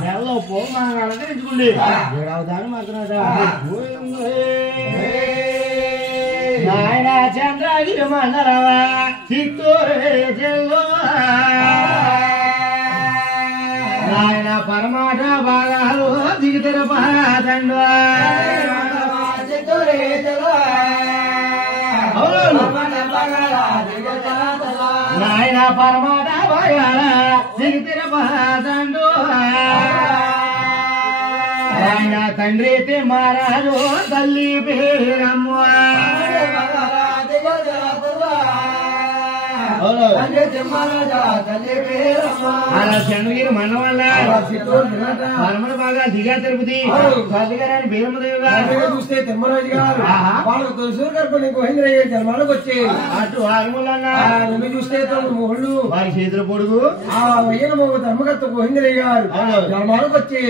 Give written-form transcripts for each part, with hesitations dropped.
నెలలో పోమాగా అలంకరించుకోండి ఏడవదాన్ని మాత్రం నాయన చంద్రగిరి మండలవా చిత్తూరే జిల్లా నాయన పరమాట భాగాలు దిగుతరు పాదండు చిత్తూరే జిల్లా నాయన పరమాట భాగాల దిగుతరు పాదండు ఆయన తండ్రి మహారాజు తల్లి పేరమ్మ చంద్రగిరి మన వల్ల పరమణ బాగా దిగా తిరుపతి గారి భీమదేవి గారు చూస్తే తిమ్మరాజు గారు వాళ్ళకు తులసి గర్భని గోవిందరయ్య జన్మాలకు వచ్చి అటు ఆగములన్న చూస్తే మొహళ్ళు వారి చేతుల పొడుగు ఆ వెయ్యన మొగ ధర్మకర్త గోవిందరయ్య గారు జన్మాలకు వచ్చి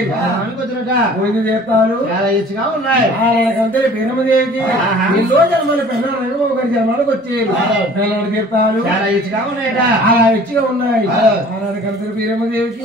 వచ్చినట గోవింద దేవతాలు చాలా ఇచ్చిగా ఉన్నాయి అలాగంటే భీమదేవికి ఎన్నో జన్మలు పెన్న రంగబాబు గారి జన్మాలకు వచ్చి పిల్లలు తీర్థాలు చాలా ఇచ్చిగా ఉన్నాయట అలా ఇచ్చిగా ఉన్నాయి అలాంటి కంటే భీమదేవికి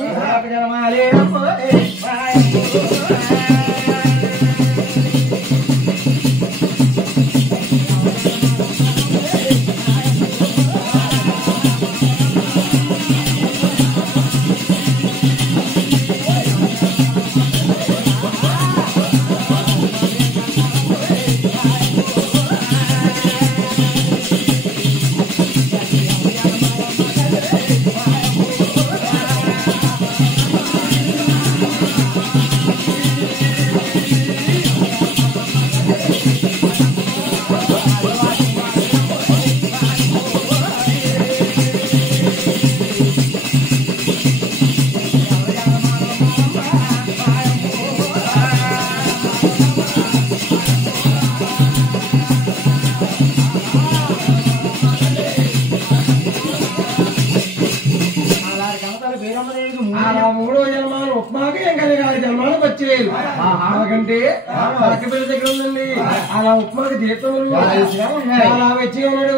మూడో జన్మాలు ఉప్మాకి ఎంకలి గారి జన్మాలకు వచ్చేది ఎందుకంటే పక్కపిల్ల దగ్గర ఉందండి అలా ఉప్మాకి జీతములు అలా వచ్చి ఉన్నాడు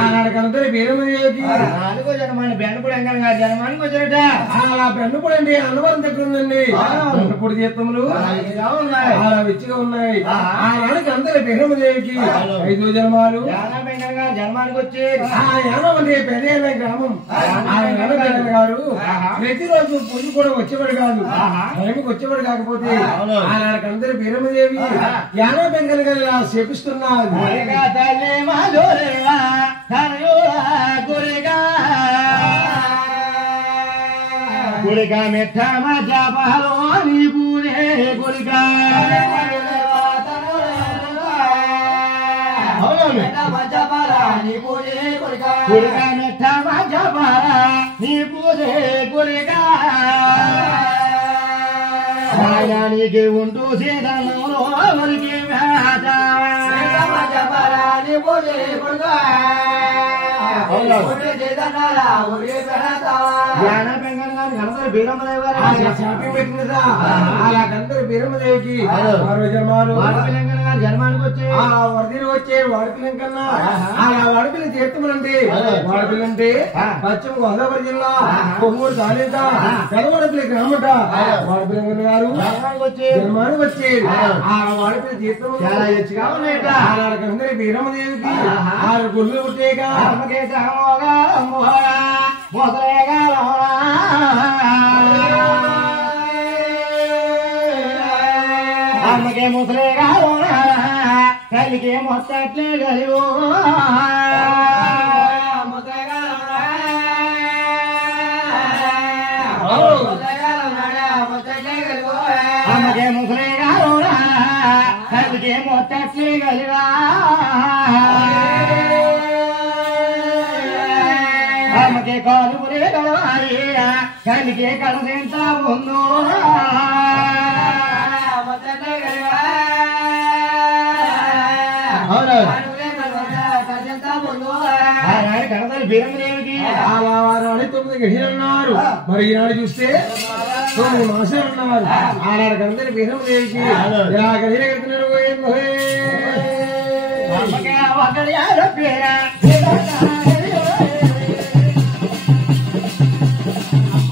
ఆనాడు కనుక భీరమదేవికి నాలుగో జన్మాన్ని బెండపూడి ఎంకలి గారి జన్మానికి వచ్చారట అలా బెండపూడి అండి అన్నవరం దగ్గర ఉందండి బెండపూడి జీతములు అలా వెచ్చిగా ఉన్నాయి ఆనాడికి అందరి భీరమదేవికి 5 జన్మాలు జన్మానికి వచ్చి యానమండి పెద్ద గ్రామం గారు ప్రతిరోజు పూజ కూడా వచ్చేవాడు కాదు టైంకి వచ్చేవాడు కాకపోతే ఆనాడికి అందరి భీరమదేవి యానా బెంగళ గారు శపిస్తున్నారు గుడిగా మెట్ట మజా పహలోని పూరే గుడిగా గుడిగా మెట్ట మజా పహరా నీ పూరే గుడిగా సాయానికి ఉంటూ సీతలో వరికి మేత భీరమదేవికి జన్మానికి వచ్చి వరదలు వచ్చే వాడిపిల్లంకన్నా అలా వాడిపిల్ల తీర్థములంటే వాడిపిల్లంటే పశ్చిమ గోదావరి జిల్లా కొమ్మూరు తాలూక పెదవాడపిల్లి గ్రామట వాడిపిల్లంకన్న గారు జన్మానికి వచ్చి ఆ వాడిపిల్ల తీర్థము చాలా హెచ్చుగా ఉన్నాయట అలాంటి భీరమదేవికి 6 గుళ్ళు పుట్టేగా అమ్మకే ముసలేగా కలిగే మొత్తట్లే గలివో అమ్మకే ముసలేగా కలిగే మొత్తట్లే గలివా అమ్మకే కాలు పురే గలవాలి కలిగే కలసెంత ఉందో భీరమదేవికి అలా వారు 9 గడియలున్నారు మరి ఈనాడు చూస్తే 9 మాసాలు ఉన్నారు ఆనాడు కందరి భీరమదేవికి ఇలా గడియలు కడుతున్నారు